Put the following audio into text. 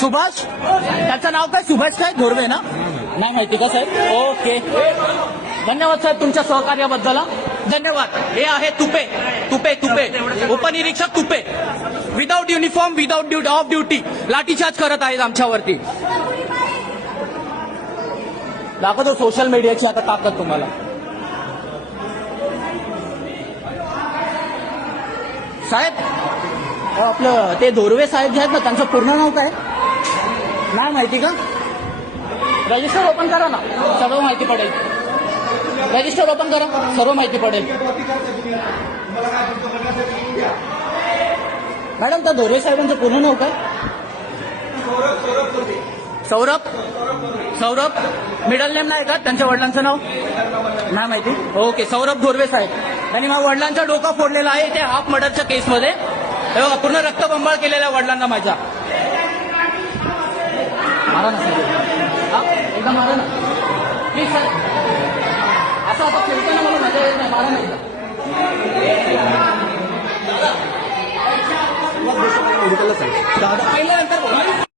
सुभाष, त्याचं नाव काय? सुभाष काय धोरवे ना? नाही माहिती का साहेब? ओके, धन्यवाद साहेब तुमच्या सहकार्याबद्दल. धन्यवाद. हे आहे तुपे तुपे तुपे उपनिरीक्षक Tupe, without uniform, without off duty lathicharge करत आहेत आमच्यावरती. दाखवतो सोशल मीडियाची आता ताकद तुम्हाला. साहेब आपलं ते धोरवे साहेब जे आहेत ना, त्यांचं पूर्ण नाव काय? नाही माहिती का? रजिस्टर ओपन करा ना, सर्व माहिती पडेल. रजिस्टर ओपन करा, सर्व माहिती पडेल. मॅडम त्या धोरवे साहेबांचं पूर्ण नाव काय? सौरभ. सौरभ मिडल नेम नाही का त्यांच्या वडिलांचं नाव? नाही माहिती. ओके, सौरभ धोरवे साहेब. त्यांनी माझ्या वडिलांचा डोका फोडलेला आहे त्या हाफ मर्डरच्या केसमध्ये. पूर्ण रक्तबंबाळ केलेला वडिलांना माझ्या. मारा ना सर, एकदा मारा ना प्लीज सर. असं आता खेळताना मला मजा येत नाही. मारा नाही दादा, पहिल्या नंतर बोला.